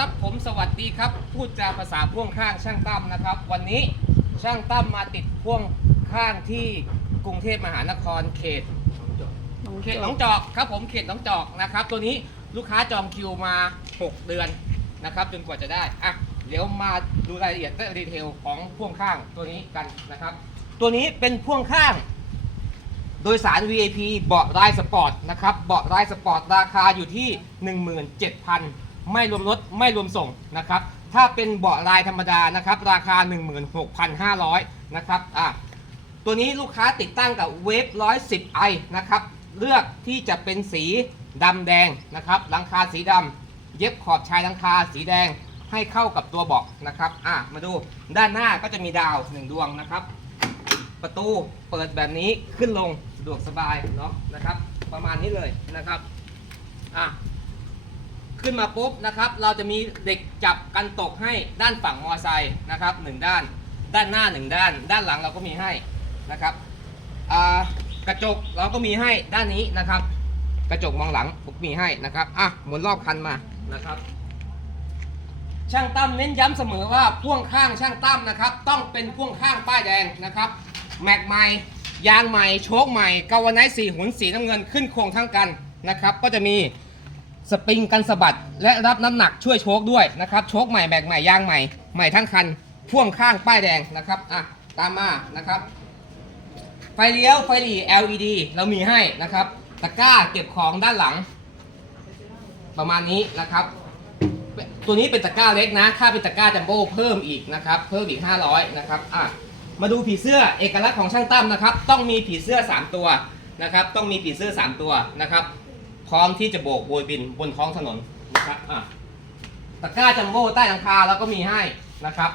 ครับผมสวัสดีครับ พูดจาภาษาพ่วงข้างช่างตั้มนะครับ วันนี้ช่างตั้มมาติดพ่วงข้างที่กรุงเทพมหานครเขตเขตหนองจอกครับผมเขตหนองจอกนะครับ ตัวนี้ลูกค้าจองคิวมา 6 เดือนนะครับจนกว่าจะได้อะเดี๋ยวมาดูรายละเอียดและดีเทลของพ่วงข้างตัวนี้กันนะครับ ตัวนี้เป็นพ่วงข้าง โดยสาร VIP เบาะรายสปอร์ตนะครับเบาะรายสปอร์ตราคาอยู่ที่ 17,000 ไม่รวมรถไม่รวมส่งนะครับ ถ้าเป็นเบาะรายธรรมดานะครับ ราคา 16,500นะครับอะตัวนี้ลูกค้าติดตั้งกับเวฟ 110 i นะครับ เลือกที่จะเป็นสีดำแดงนะครับหลังคาสีดำเย็บขอบชายหลังคาสีแดงให้เข้ากับตัวเบาะนะครับอะมาดูด้านหน้าก็จะมีดาวหนึ่งดวงนะครับ ประตูเปิดแบบนี้ขึ้นลงสะดวกสบายเนาะนะครับ ประมาณนี้เลยนะครับอะ ขึ้นมาปุ๊บนะครับ เราจะมีเด็กจับกันตกให้ด้านฝั่งมอไซค์นะครับหนึ่งด้าน ด้านหน้าหนึ่งด้าน ด้านหลังเราก็มีให้นะครับกระจกเราก็มีให้ด้านนี้นะครับ กระจกมองหลังผมมีให้นะครับอะหมุนรอบคันมานะครับ ช่างตั้มเน้นย้ำเสมอว่าพ่วงข้างช่างตั้มนะครับ ต้องเป็นพ่วงข้างป้ายแดงนะครับ แม็กใหม่ยางใหม่โชคใหม่กาวไนท์สีหุ่นสีน้ำเงินขึ้นโครงทั้งกันนะครับ ก็จะมี สปริงกันสะบัด และรับน้ำหนักช่วยโชคด้วยนะครับ โชคใหม่แม็กใหม่ยางใหม่ใหม่ทั้งคัน พ่วงข้างป้ายแดงนะครับอะตามมานะครับ ไฟเลี้ยวไฟหลี LED เรามีให้นะครับตะกร้าเก็บของด้านหลัง ประมาณนี้นะครับ ตัวนี้เป็นตะกร้าเล็กนะ ถ้าเป็นตะกร้าจัมโบ้เพิ่มอีกนะครับ เพิ่มอีก 500นะครับอะมาดูผีเสื้อเอกลักษณ์ของช่างตั้มนะครับ ต้องมีผีเสื้อ 3 ตัวนะครับ ต้องมีผีเสื้อ 3 ตัวนะครับ ร้อมที่จะโบกโบยบินบนท้องถนนนะครับอะตะกร้าจัมโบ้ใต้หลังคาเราก็มีให้นะครับ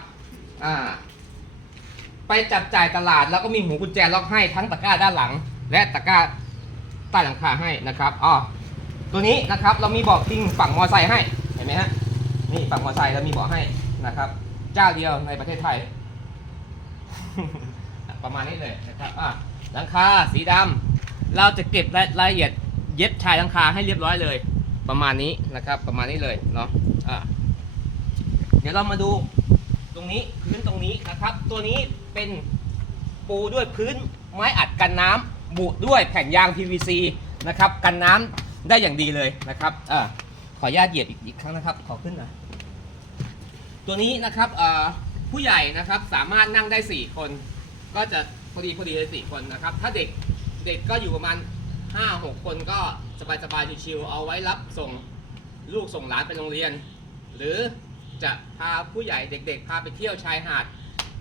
อ่าไปจับจ่ายตลาดแล้วก็มีหูกุญแจล็อกให้ทั้งตะกร้าด้านหลัง และตะกร้าใต้หลังคาให้นะครับอ๋อตัวนี้นะครับเรามีเบอกทิ้งฝั่งมอไซค์ให้เห็นไหมฮะนี่ฝั่งมอไซค์เรามีเบาะให้นะครับเจ้าเดียวในประเทศไทย ประมาณนี้เลยนะครับอะหลังคาสีดำเราจะเก็บรายละเอียด เย็บชายหลังคาให้เรียบร้อยเลย ประมาณนี้นะครับ ประมาณนี้เลยเนาะอะเดี๋ยวเรามาดูตรงนี้พื้นตรงนี้นะครับ ตัวนี้เป็นปูด้วยพื้นไม้อัดกันน้ำบุด้วยแผ่นยาง PVC นะครับกันน้ำได้อย่างดีเลยนะครับอะขออนุญาตเหยียบอีกอีกครั้งนะครับ ขอขึ้นหน่อยตัวนี้นะครับอ่อผู้ใหญ่นะครับสามารถนั่งได้ 4 คน ก็จะพอดีพอดีเลย4คนนะครับ ถ้าเด็กเด็กก็อยู่ประมาณ 5-6คนก็สบายสบายๆชิวๆเอาไว้รับส่งลูกส่งหลานไปโรงเรียน หรือจะพาผู้ใหญ่เด็ก ๆ พาไปเที่ยวชายหาด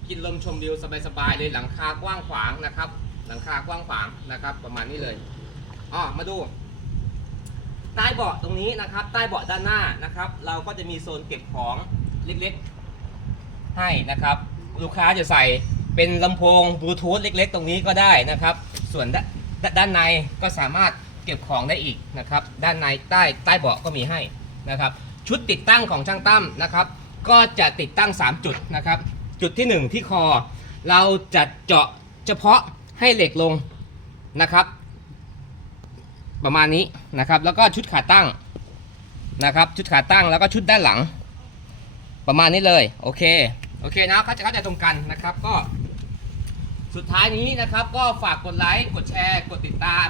กินลมชมวิวสบายๆเลยหลังคากว้างขวางนะครับ หลังคากว้างขวางนะครับ ประมาณนี้เลยอ๋อมาดู ใต้เบาะตรงนี้นะครับ ใต้เบาะด้านหน้านะครับ เราก็จะมีโซนเก็บของเล็กๆ ให้นะครับ ลูกค้าจะใส่เป็นลำโพงบลูทูธเล็ก ๆ ตรงนี้ก็ได้นะครับ ส่วน ด้านด้านในก็สามารถเก็บของได้อีกนะครับ ด้านในใต้ใต้เบาะก็มีให้นะครับ ชุดติดตั้งของช่างตั้มนะครับ ก็จะติดตั้ง 3 จุดนะครับ จุดที่ 1 ที่คอ เราจะเจาะเฉพาะให้เหล็กลงนะครับ ประมาณนี้นะครับ แล้วก็ชุดขาตั้งนะครับ ชุดขาตั้งแล้วก็ชุดด้านหลัง ประมาณนี้เลย โอเค โอเคนะเข้าใจเข้าใจตรงกันนะครับ ก็ สุดท้ายนี้นะครับก็ฝากกดไลค์กดแชร์กดติดตาม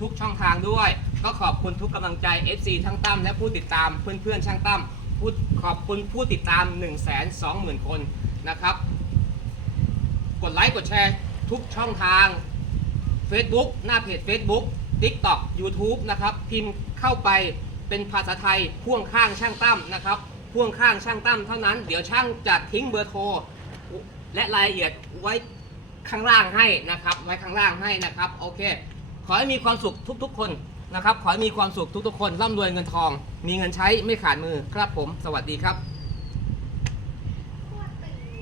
ทุกช่องทางด้วย ก็ขอบคุณทุกกำลังใจ FC ช่างตั้มและผู้ติดตามเพื่อนๆช่างตั้มพูดขอบคุณผู้ติดตาม 1 2 0 0 0 0 คนนะครับ กดไลค์กดแชร์ทุกช่องทาง Facebook หน้าเพจ Facebook TikTok YouTube นะครับ พิมพ์เข้าไปเป็นภาษาไทยพ่วงข้างช่างตั้มนะครับ พ่วงข้างช่างตั้มเท่านั้น เดี๋ยวช่างจะทิ้งเบอร์โทร และรายละเอียดไว้ ข้างล่างให้นะครับ ไว้ข้างล่างให้นะครับ โอเค ขอให้มีความสุขทุกๆ คนนะครับ ขอให้มีความสุขทุกๆ คนร่ำรวยเงินทอง มีเงินใช้ไม่ขาดมือครับผม สวัสดีครับ